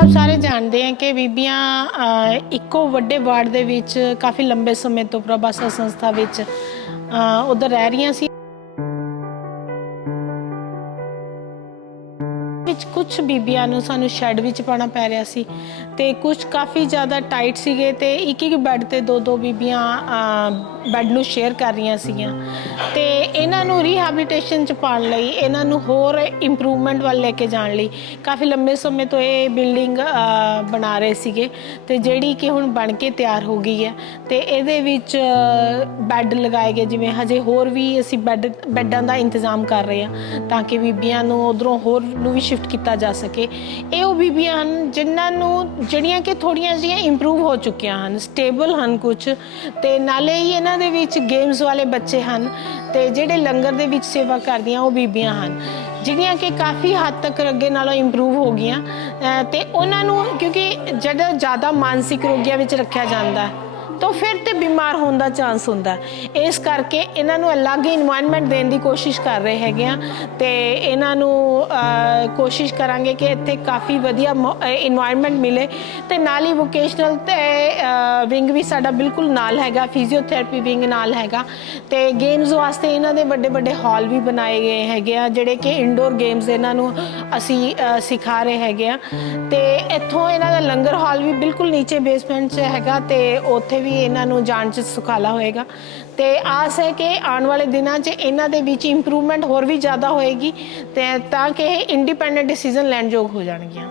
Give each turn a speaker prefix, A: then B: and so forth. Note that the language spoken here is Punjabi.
A: ਆਪ ਸਾਰੇ ਜਾਣਦੇ ਆ ਕਿ ਬੀਬੀਆਂ ਅ, ਇੱਕੋ ਵੱਡੇ ਵਾਰਡ ਦੇ ਵਿੱਚ ਕਾਫੀ ਲੰਬੇ ਸਮੇਂ ਤੋਂ ਪ੍ਰਭਾਸਾ ਸੰਸਥਾ ਵਿੱਚ ਉਧਰ ਰਹਿ ਰਹੀਆਂ ਸੀ। ਵਿੱਚ ਕੁਝ ਬੀਬੀਆਂ ਨੂੰ ਸਾਨੂੰ ਸ਼ੈੱਡ ਵਿੱਚ ਪਾਣਾ ਪੈ ਰਿਹਾ ਸੀ ਤੇ ਕੁਝ ਕਾਫੀ ਜ਼ਿਆਦਾ ਟਾਈਟ ਸੀਗੇ ਤੇ ਇੱਕ ਇੱਕ ਬੈੱਡ ਤੇ ਦੋ ਦੋ ਬੀਬੀਆਂ ਬੈੱਡ ਨੂੰ ਸ਼ੇਅਰ ਕਰ ਰਹੀਆਂ ਸੀਗੀਆਂ। ਤੇ ਇਹਨਾਂ ਨੂੰ ਰੀਹੈਬਿਲਿਟੇਸ਼ਨ ਚ ਪਾਉਣ ਲਈ, ਇਹਨਾਂ ਨੂੰ ਹੋਰ ਇੰਪਰੂਵਮੈਂਟ ਵੱਲ ਲੈ ਕੇ ਜਾਣ ਲਈ ਕਾਫੀ ਲੰਬੇ ਸਮੇਂ ਤੋਂ ਇਹ ਬਿਲਡਿੰਗ ਬਣਾ ਰਹੇ ਸੀਗੇ ਤੇ ਜਿਹੜੀ ਕਿ ਹੁਣ ਬਣ ਕੇ ਤਿਆਰ ਹੋ ਗਈ ਹੈ ਤੇ ਇਹਦੇ ਵਿੱਚ ਬੈੱਡ ਲਗਾਏ ਗਏ ਜਿਵੇਂ ਹਜੇ ਹੋਰ ਵੀ ਅਸੀਂ ਬੈੱਡ, ਬੈੱਡਾਂ ਦਾ ਇੰਤਜ਼ਾਮ ਕਰ ਰਹੇ ਹਾਂ ਤਾਂ ਕਿ ਬੀਬੀਆਂ ਨੂੰ ਉਧਰੋਂ ਹੋਰ ਨੂੰ ਵੀ ਸ਼ਿਫਟ ਕੀਤਾ ਜਾ ਸਕੇ। ਇਹ ਉਹ ਬੀਬੀਆਂ ਹਨ ਜਿਨ੍ਹਾਂ ਨੂੰ ਜਿਹੜੀਆਂ ਕਿ ਥੋੜੀਆਂ ਜਿਹੀਆਂ ਇੰਪਰੂਵ ਹੋ ਚੁੱਕੀਆਂ ਹਨ ਸਟੇਬਲ ਹਨ ਕੁਝ ਤੇ ਨਾਲੇ ਹੀ ਇਹਨਾਂ ਦੇ ਵਿੱਚ ਗੇਮਸ ਵਾਲੇ ਬੱਚੇ ਹਨ ਤੇ ਜਿਹੜੇ ਲੰਗਰ ਦੇ ਵਿੱਚ ਸੇਵਾ ਕਰਦੀਆਂ ਉਹ ਬੀਬੀਆਂ ਹਨ, ਜਿਹੜੀਆਂ ਕਿ ਕਾਫੀ ਹੱਦ ਤੱਕ ਅੱਗੇ ਨਾਲੋਂ ਇੰਪਰੂਵ ਹੋ ਗਈਆਂ। ਅਹ ਤੇ ਉਹਨਾਂ ਨੂੰ ਕਿਉਂਕਿ ਜਿਹੜਾ ਜ਼ਿਆਦਾ ਮਾਨਸਿਕ ਰੋਗੀਆਂ ਵਿੱਚ ਰੱਖਿਆ ਜਾਂਦਾ ਹੈ ਤਾਂ ਫਿਰ ਤੇ ਬਿਮਾਰ ਹੋਣ ਦਾ ਚਾਂਸ ਹੁੰਦਾ ਇਸ ਕਰਕੇ ਇਹਨਾਂ ਨੂੰ ਅਲੱਗ ਹੀ এনवायरमेंट ਦੇਣ ਦੀ ਕੋਸ਼ਿਸ਼ ਕਰ ਰਹੇ ਹੈਗੇ ਆ ਤੇ ਇਹਨਾਂ ਨੂੰ ਕੋਸ਼ਿਸ਼ ਕਰਾਂਗੇ ਕਿ ਇੱਥੇ ਕਾਫੀ ਵਧੀਆ এনवायरमेंट ਮਿਲੇ ਤੇ ਨਾਲ ਹੀ ਵੋਕੇਸ਼ਨਲ ਤੇ ਵਿੰਗ ਵੀ ਸਾਡਾ ਬਿਲਕੁਲ ਨਾਲ ਹੈਗਾ ਫਿਜ਼ੀਓਥੈਰੇਪੀ ਵਿੰਗ ਨਾਲ ਹੈਗਾ ਤੇ ਗੇਮਸ ਵਾਸਤੇ ਇਹਨਾਂ ਦੇ ਵੱਡੇ ਵੱਡੇ ਹਾਲ ਵੀ ਬਣਾਏ ਗਏ ਹੈਗੇ ਆ, ਜਿਹੜੇ ਕਿ ਇਨਡੋਰ ਗੇਮਸ ਇਹਨਾਂ ਨੂੰ ਅਸੀਂ ਸਿਖਾ ਰਹੇ ਹੈਗੇ ਆ ਤੇ ਇੱਥੋਂ ਇਹਨਾਂ ਦਾ ਲੰਗਰ ਹਾਲ ਵੀ ਬਿਲਕੁਲ ਨੀਚੇ ਬੇਸਮੈਂਟ 'ਚ ਹੈਗਾ ਤੇ ਉੱਥੇ ਵੀ ਇਹਨਾਂ ਨੂੰ ਜਾਣ 'ਚ ਸੁਖਾਲਾ ਹੋਏਗਾ। ਤੇ ਆਸ ਹੈ ਕਿ ਆਉਣ ਵਾਲੇ ਦਿਨਾਂ 'ਚ ਇਹਨਾਂ ਦੇ ਵਿੱਚ ਇੰਪਰੂਵਮੈਂਟ ਹੋਰ ਵੀ ਜ਼ਿਆਦਾ ਹੋਏਗੀ ਤੇ ਤਾਂ ਕਿ ਇਹ ਇੰਡੀਪੈਂਡੈਂਟ ਡਿਸੀਜਨ ਲੈਣ ਯੋਗ ਹੋ ਜਾਣਗੀਆਂ।